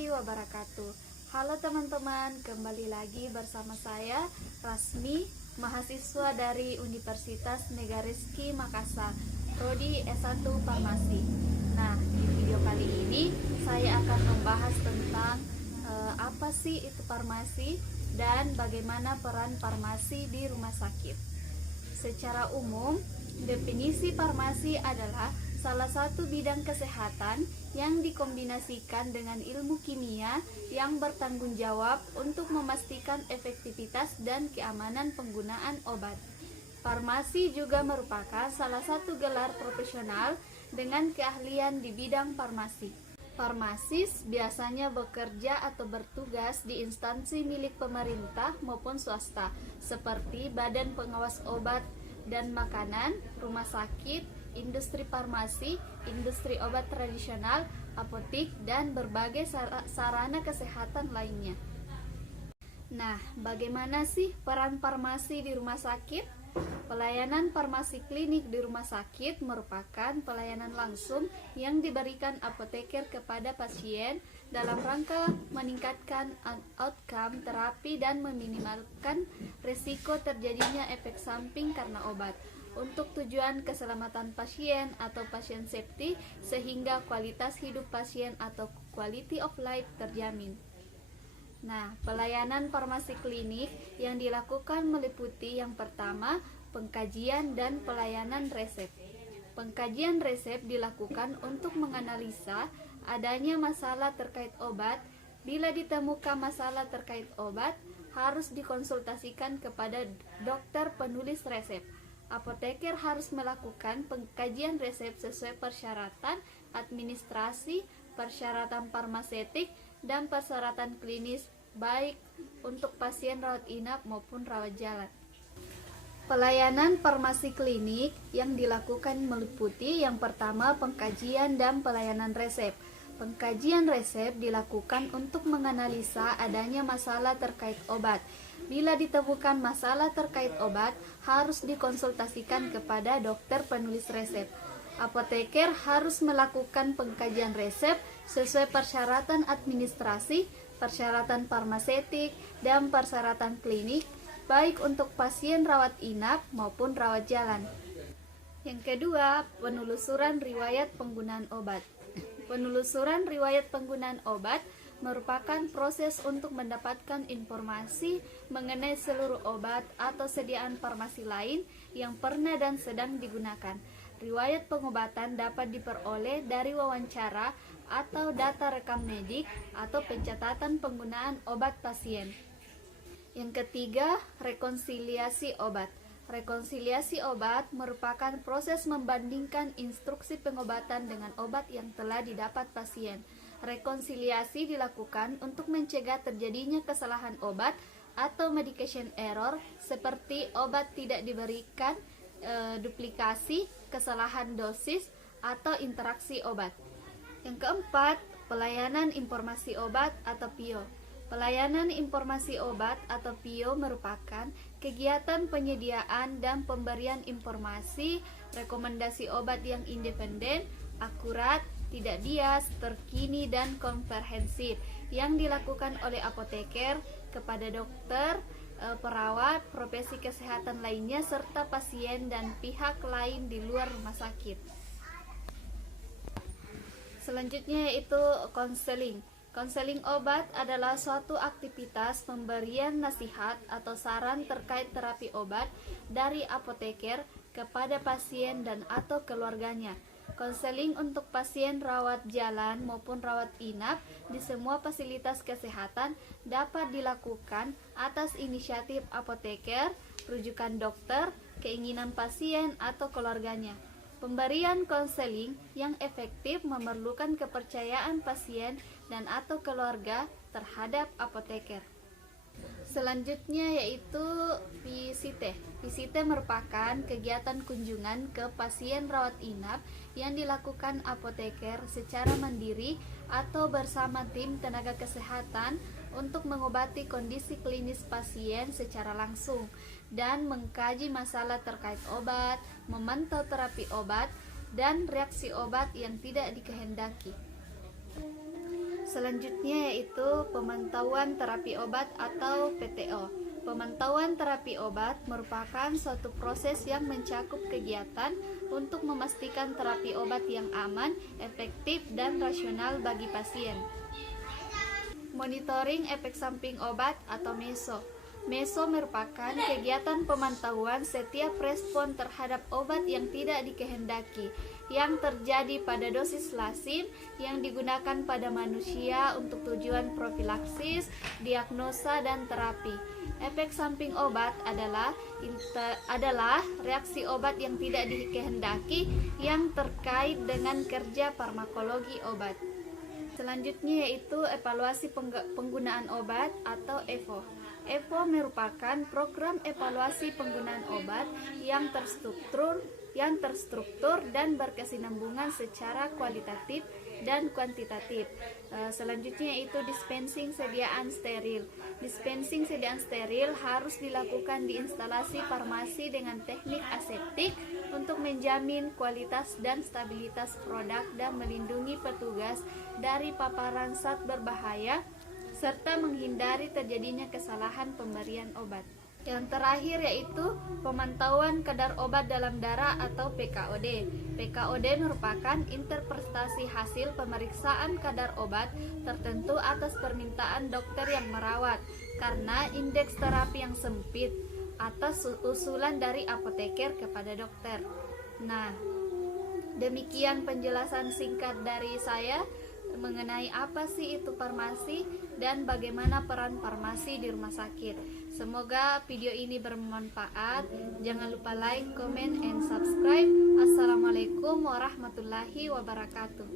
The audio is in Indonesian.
warahmatullahi wabarakatuh. Halo teman-teman, kembali lagi bersama saya Rasmi, mahasiswa dari Universitas Megarizky Makassar, Prodi S1 Farmasi. Nah, di video kali ini saya akan membahas tentang apa sih itu farmasi dan bagaimana peran farmasi di rumah sakit. Secara umum, definisi farmasi adalah salah satu bidang kesehatan yang dikombinasikan dengan ilmu kimia yang bertanggung jawab untuk memastikan efektivitas dan keamanan penggunaan obat. Farmasi juga merupakan salah satu gelar profesional dengan keahlian di bidang farmasi. Farmasis biasanya bekerja atau bertugas di instansi milik pemerintah maupun swasta, seperti Badan Pengawas Obat dan Makanan, rumah sakit, industri farmasi, industri obat tradisional, apotik, dan berbagai sarana kesehatan lainnya. Nah, bagaimana sih peran farmasi di rumah sakit? Pelayanan farmasi klinik di rumah sakit merupakan pelayanan langsung yang diberikan apoteker kepada pasien dalam rangka meningkatkan outcome terapi dan meminimalkan risiko terjadinya efek samping karena obat untuk tujuan keselamatan pasien atau pasien safety, sehingga kualitas hidup pasien atau quality of life terjamin. Nah, pelayanan farmasi klinik yang dilakukan meliputi yang pertama, pengkajian dan pelayanan resep. Pengkajian resep dilakukan untuk menganalisa adanya masalah terkait obat. Bila ditemukan masalah terkait obat, harus dikonsultasikan kepada dokter penulis resep. Apoteker harus melakukan pengkajian resep sesuai persyaratan administrasi, persyaratan farmaseutik, dan persyaratan klinis baik untuk pasien rawat inap maupun rawat jalan. Pelayanan farmasi klinik yang dilakukan meliputi yang pertama, pengkajian dan pelayanan resep. Pengkajian resep dilakukan untuk menganalisa adanya masalah terkait obat. Bila ditemukan masalah terkait obat, harus dikonsultasikan kepada dokter penulis resep. Apoteker harus melakukan pengkajian resep sesuai persyaratan administrasi, persyaratan farmaseutik, dan persyaratan klinik, baik untuk pasien rawat inap maupun rawat jalan. Yang kedua, penelusuran riwayat penggunaan obat. Penelusuran riwayat penggunaan obat merupakan proses untuk mendapatkan informasi mengenai seluruh obat atau sediaan farmasi lain yang pernah dan sedang digunakan. Riwayat pengobatan dapat diperoleh dari wawancara atau data rekam medik atau pencatatan penggunaan obat pasien. Yang ketiga, rekonsiliasi obat. Rekonsiliasi obat merupakan proses membandingkan instruksi pengobatan dengan obat yang telah didapat pasien. Rekonsiliasi dilakukan untuk mencegah terjadinya kesalahan obat atau medication error, seperti obat tidak diberikan, duplikasi, kesalahan dosis, atau interaksi obat. Yang keempat, pelayanan informasi obat atau PIO. Pelayanan informasi obat atau PIO merupakan kegiatan penyediaan dan pemberian informasi, rekomendasi obat yang independen, akurat, tidak bias, terkini, dan komprehensif yang dilakukan oleh apoteker kepada dokter, perawat, profesi kesehatan lainnya, serta pasien dan pihak lain di luar rumah sakit. Selanjutnya yaitu konseling. Konseling obat adalah suatu aktivitas pemberian nasihat atau saran terkait terapi obat dari apoteker kepada pasien dan atau keluarganya. Konseling untuk pasien rawat jalan maupun rawat inap di semua fasilitas kesehatan dapat dilakukan atas inisiatif apoteker, rujukan dokter, keinginan pasien atau keluarganya. Pemberian konseling yang efektif memerlukan kepercayaan pasien dan atau keluarga terhadap apoteker. Selanjutnya yaitu visite. Visite merupakan kegiatan kunjungan ke pasien rawat inap yang dilakukan apoteker secara mandiri atau bersama tim tenaga kesehatan untuk mengobati kondisi klinis pasien secara langsung dan mengkaji masalah terkait obat, memantau terapi obat, dan reaksi obat yang tidak dikehendaki. Selanjutnya yaitu pemantauan terapi obat atau PTO. Pemantauan terapi obat merupakan suatu proses yang mencakup kegiatan untuk memastikan terapi obat yang aman, efektif, dan rasional bagi pasien. Monitoring efek samping obat atau MESO. MESO merupakan kegiatan pemantauan setiap respon terhadap obat yang tidak dikehendaki yang terjadi pada dosis lazim yang digunakan pada manusia untuk tujuan profilaksis, diagnosa, dan terapi. Efek samping obat adalah reaksi obat yang tidak dikehendaki yang terkait dengan kerja farmakologi obat. Selanjutnya yaitu evaluasi penggunaan obat atau EVO. EVO merupakan program evaluasi penggunaan obat yang terstruktur dan berkesinambungan secara kualitatif dan kuantitatif. Selanjutnya yaitu dispensing sediaan steril. Dispensing sediaan steril harus dilakukan di instalasi farmasi dengan teknik aseptik untuk menjamin kualitas dan stabilitas produk dan melindungi petugas dari paparan zat berbahaya serta menghindari terjadinya kesalahan pemberian obat. Yang terakhir yaitu pemantauan kadar obat dalam darah atau PKOD. PKOD merupakan interpretasi hasil pemeriksaan kadar obat tertentu atas permintaan dokter yang merawat karena indeks terapi yang sempit atas usulan dari apoteker kepada dokter. Nah, demikian penjelasan singkat dari saya mengenai apa sih itu farmasi dan bagaimana peran farmasi di rumah sakit. Semoga video ini bermanfaat. Jangan lupa like, comment, and subscribe. Assalamualaikum warahmatullahi wabarakatuh.